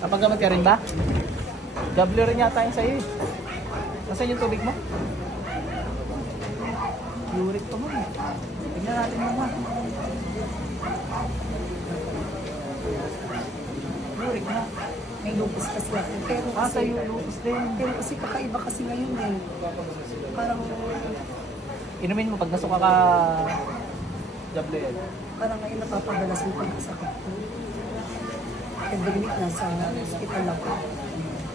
Napagamot ka rin ba? Gabler rin yata yung sa'yo eh. Nasaan yung tubig mo? Uric pa mo eh. Tignan natin mo. Uric na. May lupus kasi ako. Pero kasi, sa'yo lupus din. Pero kasi kakaiba kasi ngayon eh. Parang, Inumin mo pag nasuka ka Gabler. parang ngayon napapadalas yung pagkasakit ko. Every week nasa hospital ako.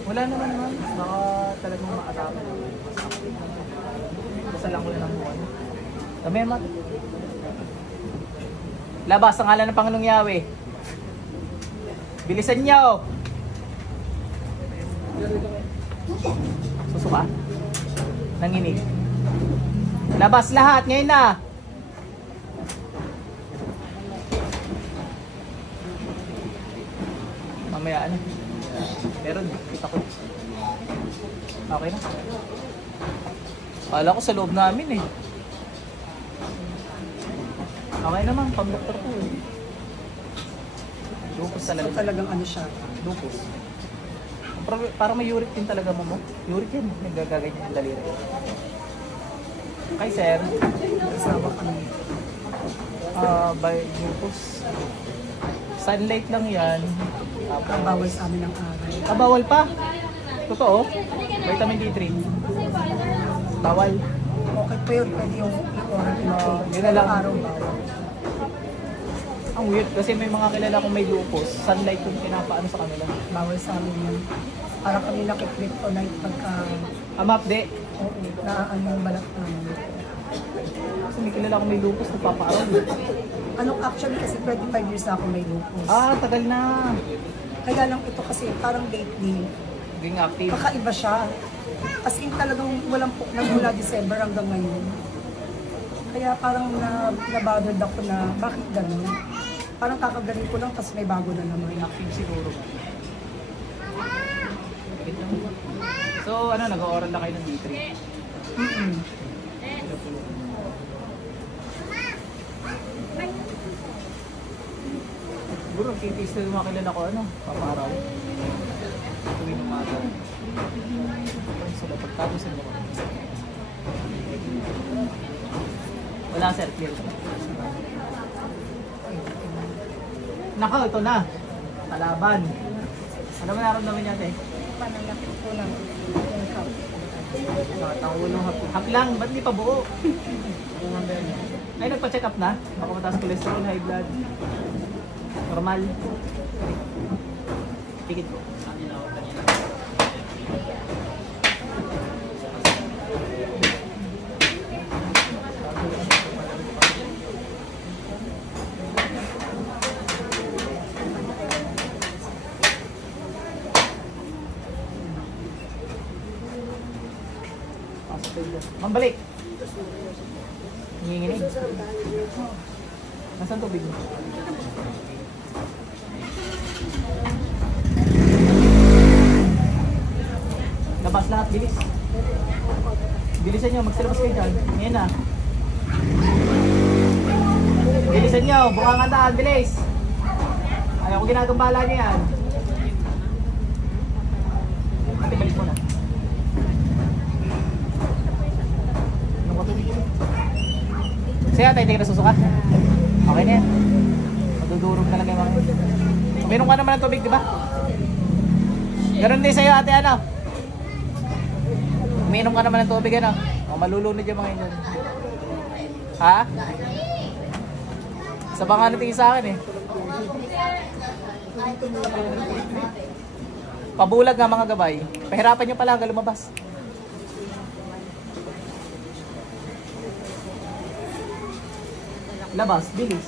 Wala naman naman. Baka talagang makatapos. Basta lang ko na ng buwan. Kami naman. Labas ang ngalan ng Panginoong Yahweh. Bilisan niyo! Susuka. Nanginig. Labas lahat ngayon na! Mamaya ano? Meron, kita ko. Okay na. Kala ko sa loob namin eh. Okay naman, pang-doktor ko eh. Lupus talaga. So talagang ano siya? Lupus. Parang may uric din talaga mo. Uric yan, nagagaganyan yung daliri. Kay sir. Asawa kami. By lupus. Sunlight lang yan. Ang bawal sa amin ng araw. Bawal pa? Totoo? Vitamin D3. Bawal. Okay pa yun, pwede yung oral intake. Yun na lang. Araw bawal. Ang weird kasi may mga kilala kong may lupus. Sunlight yung pinapaano sa kanila. Bawal sa amin yun. Parang kami nakikryptonite pagka... Mapde. Oo, naaano yung balat namin. Kasi may kilala kong may lupus, nagpapaaral. Actually kasi 25 years na ako may lupus. Tagal na. Kaya lang ito kasi parang lately, Being active. kakaiba siya. As in talagang walang puknang mula December hanggang ngayon. Kaya parang nabothered ako na bakit ganun? Parang kakagaling ko lang tapos may bago na naman. Active siguro. So ano, nag-oral na kayo ng D3? Siguro, kikis na yung mga kilala ko, ano, paparaw. Tuwing umaga. Sila pagtapusin mo. Wala sir, clear. Nako, ito na. Kalaban. Ano ba naramdaman niya, te? Pananakit ko lang. Nakatangulong hap lang, ba't di pa buo? Ay, nagpa-check up na? Baka mataas cholesterol, high blood. Normal. Pikit ko. Mambalik. Nanginginig. Nasaan tubig mo? Labas lahat, bilis. Bilisan nyo, magsilabas kayo dyan. Ngayon na. Bilisan nyo, bukangan daan, bilis. Ayaw ko ginagambala nyo yan. Ate, balik mo na. Anong katubig? Siya, tayo hindi ka nasusuka. Okay na yan. Madudurog talaga yung mga. Uminom ka naman ng tubig, di ba? Ganun din sa'yo, ate, ano? Uminom ka naman ng tubig, ano? O, malulunod yung mga inyo. Ha? Sa baka natingin sa akin, eh. Pabulag nga mga gabay. Pahirapan nyo pala hanggang lumabas. Labas, bilis.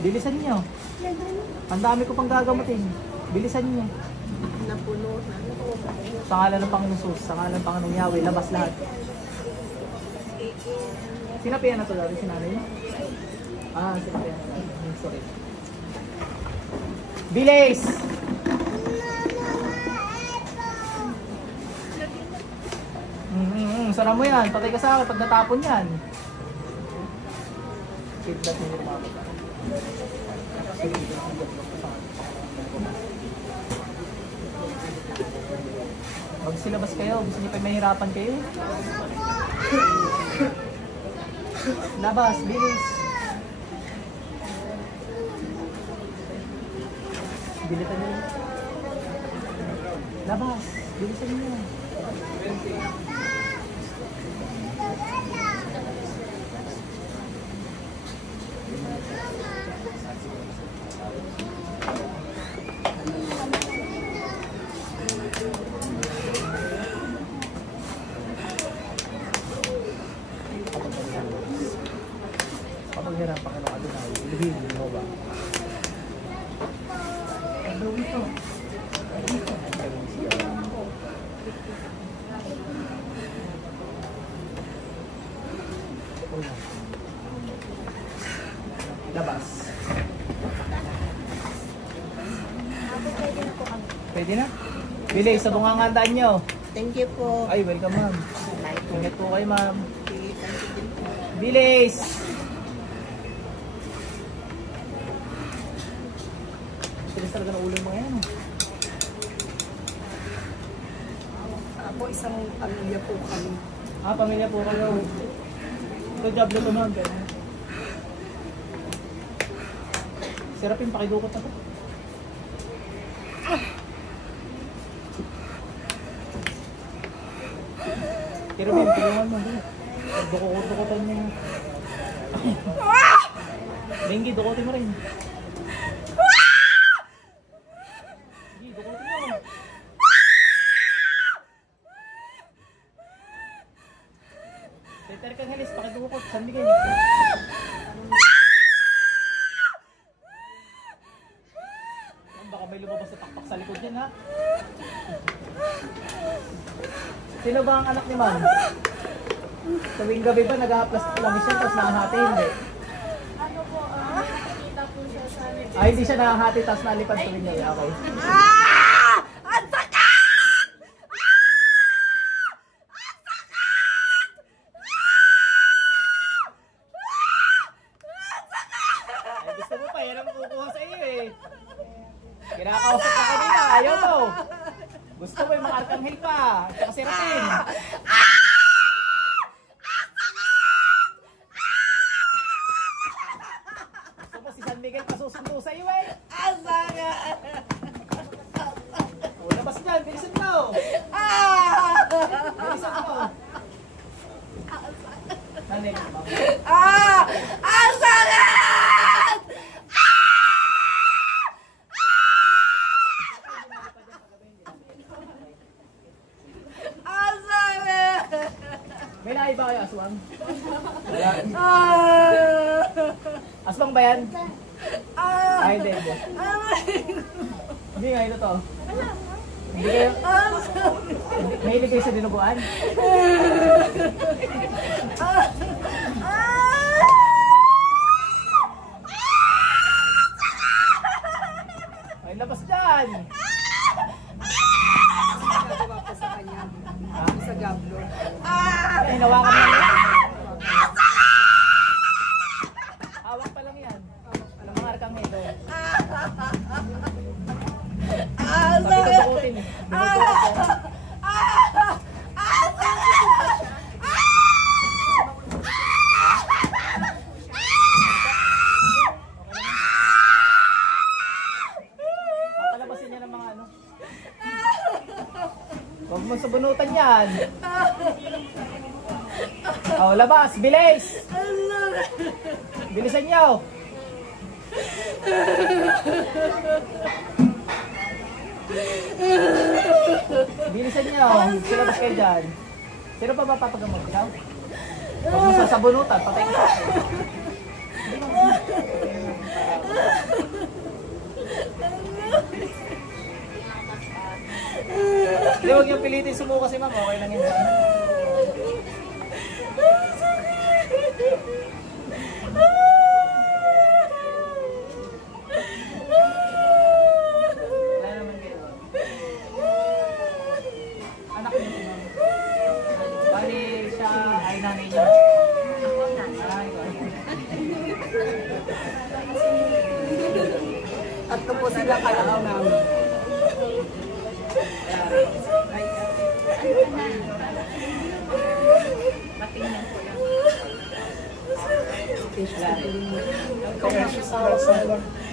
Bilisan niyo. Ang dami ko pang gagamutin. Bilisan niyo. Napuno na. Sa ngalan ng Panginoon Jesus, sa ngalan ng Panginoong Yahweh, labas lahat. Sinapian na to dati, sinanay niyo? Sinapian. Sorry. Bilis! Sara mo yan. Patay ka sa akin pag natapon yan. Kidlat mo yung mga. Magsilabas kayo. Gusto niyo pa mahirapan kayo. Labas, bilis. Bilisan niyo. Labas, bilisan niyo. Paghirapan ka ng Adonai, ilibigin mo ba? Ano ito? Labas. Pwede na? Bili, sa bungangandaan nyo. Thank you po. Ay, welcome ma'am. Ingat po kayo ma'am. Bilis! Bilis talaga ng ulo mo yan. Ako isang pamilya po kami. Ah, pamilya po kayo. Ito job na ito ma'am. Serapin, pakidukot na to. Kirubin, tulungan mo. Dukot-dukotan mo. Bengi, dukotin mo rin. Sige, dukotin mo. Peter Cangelis, pakidukot. Sandi kayo. Baka may lumabas na takpak sa likod yan, ha? Sino ba ang anak ni ma'am? Tuwing gabi ba nag-a-plastic lang siya tapos nakahati? Hindi. Ano po, nakikita po siya sa amin. Ay, hindi siya nakahati tapos nalipad tuwing gabi. Okay. Ang sakit! Ay, gusto mo pa, yan ang kukuha sa iyo eh. Kinakausap ka kanina, ayaw mo. Gusto mo yung mga arkanghel pa, at saka serapin. Gusto mo si San Miguel pasusundo sa iyo eh. Ang sakit! O, labas dyan, bilisan mo. Bilisan mo. Nanig, ma'am. Ang sakit! Ang sakit! May naiba kayo, aswang? Wala. Aswang ba yan? Ay, hindi, hindi. Hindi nga, ito to. Hindi kayo, mahilig kayo sa dinuguan? Ay, labas dyan! Ginagawa ko sa kanya. Sa Gablo. Ay, hinawakan mo yan. Hawak pa lang yan. Alam mga arkanghel doon. Sabi ko dukutin. Dinudukot ko. Papalabasin niya ng mga ano. Huwag mo sabunutan yan. Oh, labas! Bilis! Bilisan niyo! Bilisan niyo! Silabas kayo dyan. Sino pa ba papagamot? Ikaw? Huwag mo sasabunutan. Patay ka. Hindi, huwag yung pilitin sumuko si ma'am. Okay lang yun. Wala naman kayo. Anak niyo si ma'am. Bali siya ay nanay niya. Ay, Tatlo po sila kalahaw namin.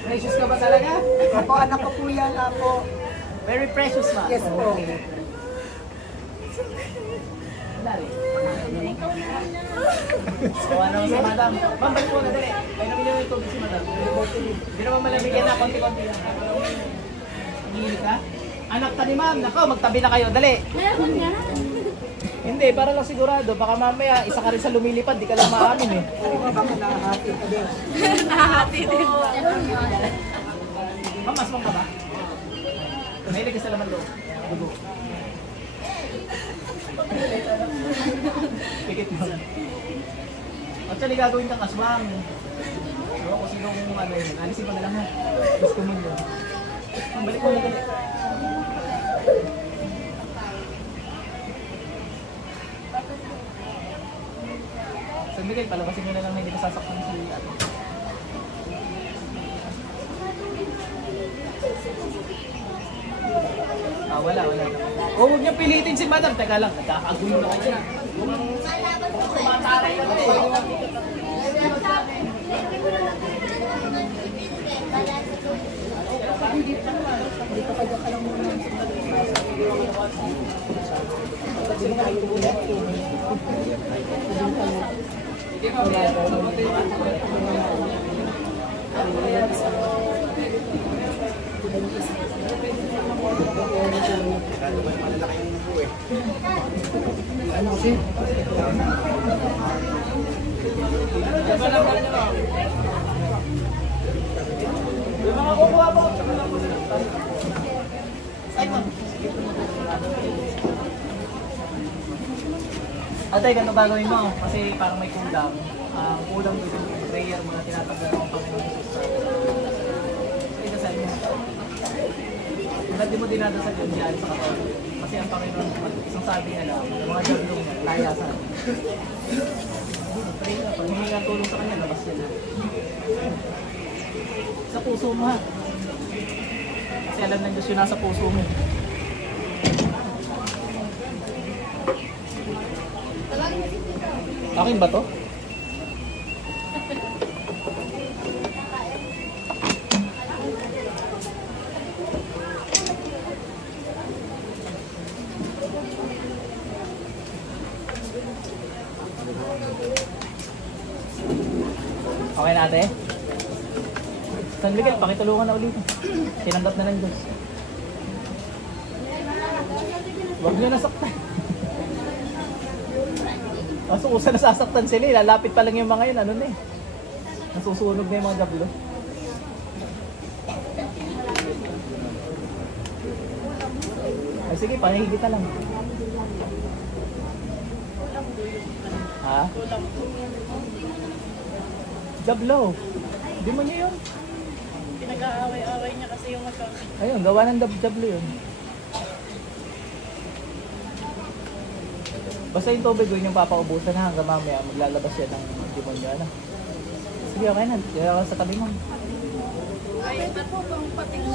Precious ka ba talaga? Opo, anak ko po yan, ako. Very precious, ma. Yes po. Dali. So, ano si madam? Ma'am, balik mo na, dali. Kaya namin yung tubig si madam. Hindi naman malamig yan na, konti-konti lang. Hihili ka? Anak ta ni ma'am, nako, magtabi na kayo, dali. Meron nga. Hindi, para lang sigurado, baka mamaya isa ka rin sa lumilipad, di ka lang maamin eh. Baka nakahati ka din. Nahati din. Ma'am, masmang ka ba? Mahilig ka sa laman loob. Dugo. Pikit mo. Actually, gagawin kang aswang. So, kung sino kung ano yun, alisin mo na lang ha. Gusto mo yun. Balik mo na dali. San Miguel, palabasin mo na lang na hindi nasasaktan si ate. Ah, wala. Oh, huwag niyo pilitin si madam. Teka lang, nagkakagulo na kayo. Kumataray na Dito kayo ka lang muna. Ano kasi? Yung mga kukuha po. Ay, ma'am. Ate, ganito gagawin mo? Kasi parang may kulang. Ang kulang doon yung prayer mo na tinatagdan ng Panginoon Jesus. Sige, dasal mo. Ba't di mo dinadasal yun diyan sa katawan? Kasi ang Panginoon, isang sabi nga lang, yung mga jablong niya, layasan. Pray ka, pag humingi ang tulong sa kanya, labas yan. Sa puso mo ha. Kasi alam ng Diyos yun nasa puso mo. Akin ba to? Okay na ate? San Miguel, pakitulungan na ulit. Tinanggap na ng Diyos. Huwag niyo nasaktan. Kaso kung saan nasasaktan sila, lalapit pa lang yung mga yun, ano na eh. Nasusunog na yung mga jablo. Ay sige, panahigit ka lang. Ha? Jablo. Hindi mo niya yun. Pinag-aaway-aaway niya kasi yung magkakit. Ayun, gawa ng jablo yun. Basta yung tubig yun yung papaubusan na hanggang mamaya maglalabas yan ng demonyo. Ano? Sige, okay na. Kaya ako sa tabi mo. Ay, ito po bang pating